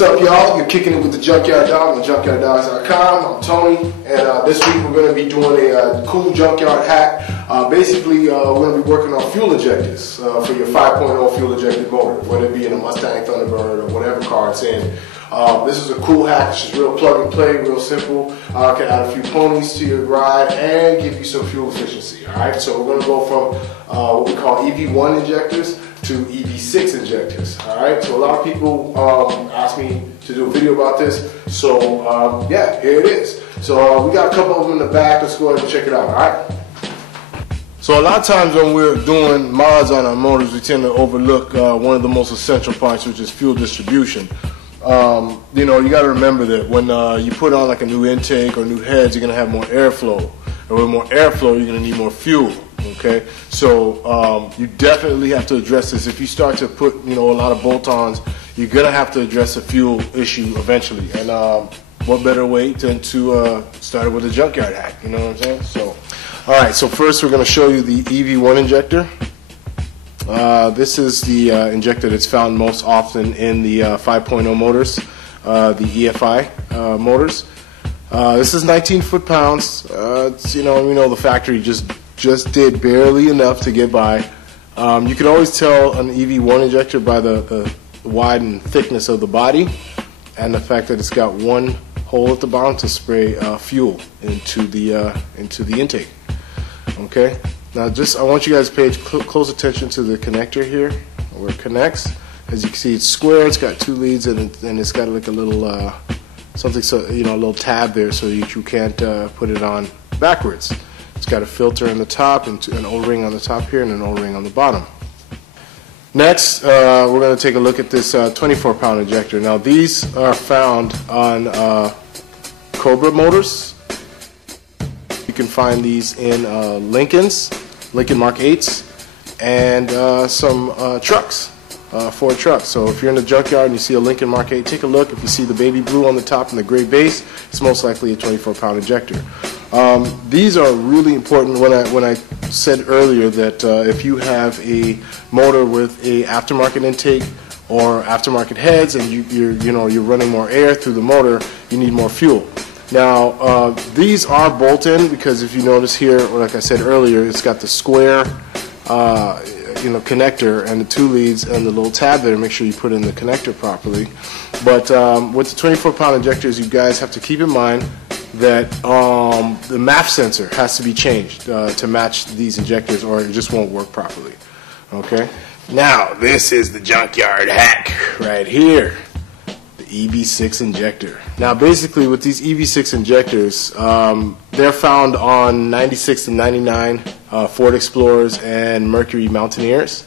What's up, y'all? You're kicking it with the Junkyard Dog on junkyarddogs.com. I'm Tony, and this week we're going to be doing a cool junkyard hack. Basically, we're going to be working on fuel injectors for your 5.0 fuel injected motor, whether it be in a Mustang, Thunderbird, or whatever car it's in. This is a cool hack. It's just real plug and play, real simple. Can add a few ponies to your ride and give you some fuel efficiency. All right, so we're going to go from what we call EV1 injectors to EV6 injectors. Alright, so a lot of people ask me to do a video about this, so yeah, here it is. So we got a couple of them in the back. Let's go ahead and check it out. Alright, so a lot of times when we're doing mods on our motors, we tend to overlook one of the most essential parts, which is fuel distribution. You know, you got to remember that when you put on like a new intake or new heads, you're going to have more airflow, and with more airflow you're going to need more fuel. Okay, so you definitely have to address this. If you start to put, a lot of bolt-ons, you're gonna have to address the fuel issue eventually. And what better way than to start it with a junkyard hack? You know what I'm saying? So, all right. So first, we're gonna show you the EV1 injector. This is the injector that's found most often in the 5.0 motors, the EFI motors. This is 19 foot-pounds. We know the factory just did barely enough to get by. You can always tell an EV1 injector by the wide and thickness of the body and the fact that it's got one hole at the bottom to spray fuel into the intake. Okay, now I want you guys to pay close attention to the connector here where it connects. As you can see, it's square. It's got two leads and it's got like a little something, so a little tab there so you can't put it on backwards. It's got a filter on the top and an O-ring on the top here and an O-ring on the bottom. Next, we're going to take a look at this 24-pound injector. Now, these are found on Cobra motors. You can find these in Lincoln Mark 8s, and some trucks, Ford trucks. So if you're in the junkyard and you see a Lincoln Mark 8, take a look. If you see the baby blue on the top and the gray base, it's most likely a 24-pound injector. These are really important. When I said earlier that if you have a motor with a aftermarket intake or aftermarket heads and you're running more air through the motor, you need more fuel. Now these are bolt-in because if you notice here, like I said earlier, it's got the square connector and the two leads and the little tab there to make sure you put in the connector properly. But with the 24-pound injectors, you guys have to keep in mind that the MAF sensor has to be changed to match these injectors or it just won't work properly. Okay, now this is the junkyard hack right here, the EV6 injector. Now basically with these EV6 injectors, they're found on 96 and 99 Ford Explorers and Mercury Mountaineers.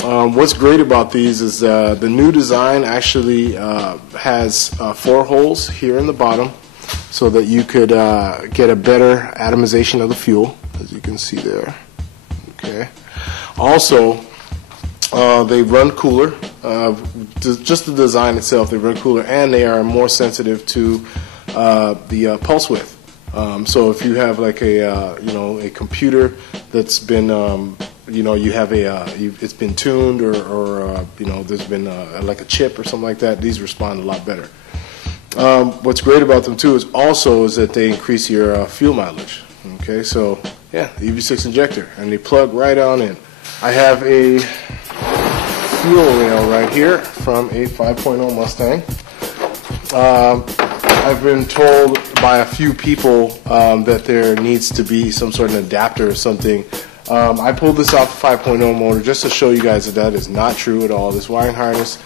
What's great about these is the new design actually has 4 holes here in the bottom, so that you could get a better atomization of the fuel, as you can see there. Okay. Also, they run cooler. Just the design itself, they run cooler, and they are more sensitive to the pulse width. So if you have like a computer that's been it's been tuned or there's been like a chip or something like that, these respond a lot better. What's great about them too is that they increase your fuel mileage. Okay, so yeah, the EV6 injector, and they plug right on in. I have a fuel rail right here from a 5.0 Mustang. I've been told by a few people that there needs to be some sort of adapter or something. I pulled this off the 5.0 motor just to show you guys that is not true at all. This wiring harness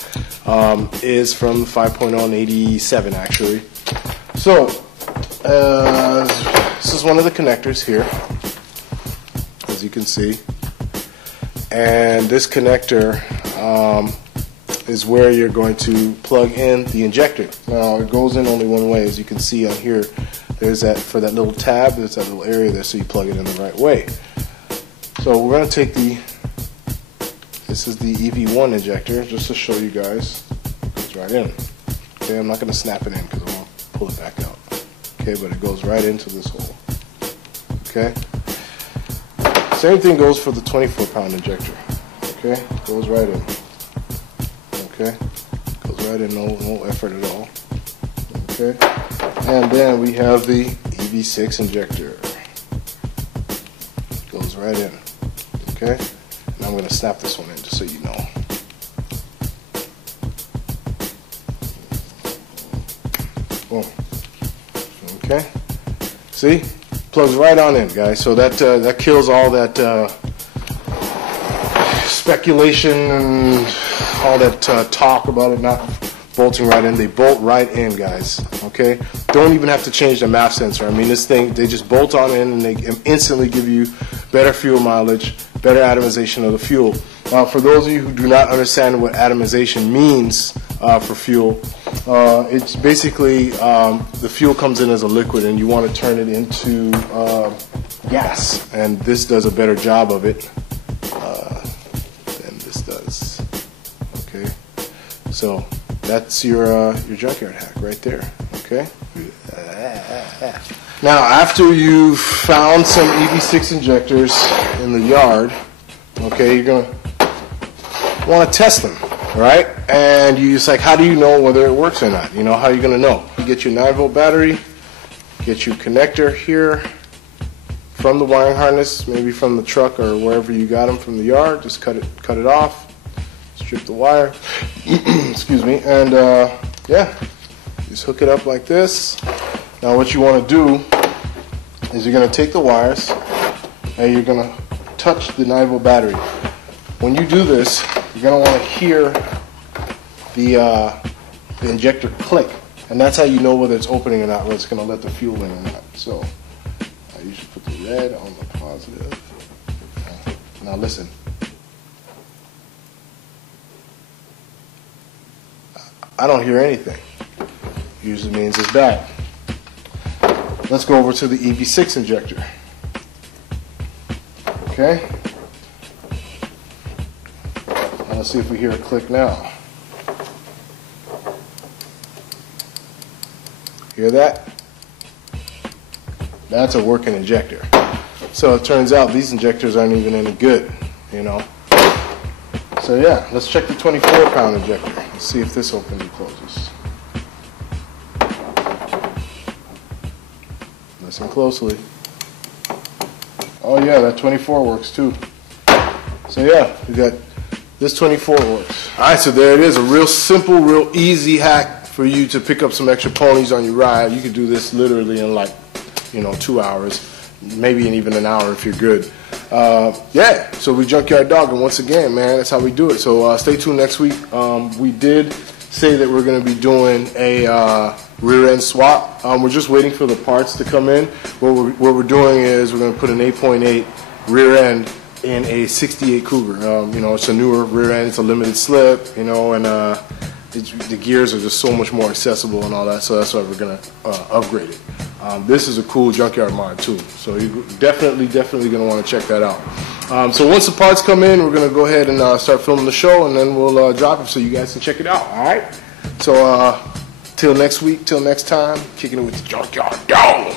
is from the 5.0 and 87 actually. So this is one of the connectors here, as you can see, and this connector is where you're going to plug in the injector. Now it goes in only one way, as you can see on here. There's that for that little tab. There's that little area there, so you plug it in the right way. So we're going to take this is the EV1 injector, just to show you guys. It goes right in. Okay, I'm not going to snap it in because I won't pull it back out. Okay, but it goes right into this hole. Okay. Same thing goes for the 24-pound injector. Okay, goes right in. Okay, goes Goes right in, no effort at all. Okay. And then we have the EV6 injector. Goes right in. Okay. And I'm going to snap this one in just so you know. Boom. Okay. See? Plugs right on in, guys. So that kills all that speculation and all that talk about it not bolting right in. They bolt right in, guys. Okay? Don't even have to change the MAF sensor. I mean, this thing, they just bolt on in and they instantly give you better fuel mileage, better atomization of the fuel. For those of you who do not understand what atomization means for fuel, it's basically the fuel comes in as a liquid and you want to turn it into gas, and this does a better job of it than this does. Okay, so that's your junkyard hack right there. Okay. Now, after you've found some EV6 injectors in the yard, okay, you're gonna want to test them, right? And you just like, how do you know whether it works or not? You know, how are you going to know? You get your 9-volt battery, get your connector here from the wiring harness, maybe from the truck or wherever you got them from the yard. Just cut it off, strip the wire, excuse me, and yeah, just hook it up like this. Now what you want to do is you're going to take the wires and you're going to touch the 9-volt battery. When you do this, you're going to want to hear the injector click, and that's how you know whether it's opening or not, whether it's going to let the fuel in or not. So I usually put the red on the positive. Now listen. I don't hear anything. Usually means it's bad. Let's go over to the EV6 injector. Okay. Let's see if we hear a click now. Hear that? That's a working injector. So it turns out these injectors aren't even any good, you know. So yeah, let's check the 24-pound injector. Let's see if this opens and closes. Listen closely. Oh yeah, that 24 works too. So yeah, we got this 24 works. Alright, so there it is. A real simple, real easy hack for you to pick up some extra ponies on your ride. You can do this literally in like, 2 hours, maybe in even an hour if you're good. Yeah, so we Junkyard Doggin once again, man. That's how we do it. So stay tuned next week. We did say that we're going to be doing a rear end swap. We're just waiting for the parts to come in. What we're doing is we're going to put an 8.8 rear end in a 68 Cougar. It's a newer rear end, it's a limited slip, and the gears are just so much more accessible and all that, so that's why we're going to upgrade it. This is a cool junkyard mod too, so you're definitely going to want to check that out. So once the parts come in, we're going to go ahead and start filming the show, and then we'll drop it so you guys can check it out, alright? So till next week, till next time, kicking it with the Junkyard Doggin.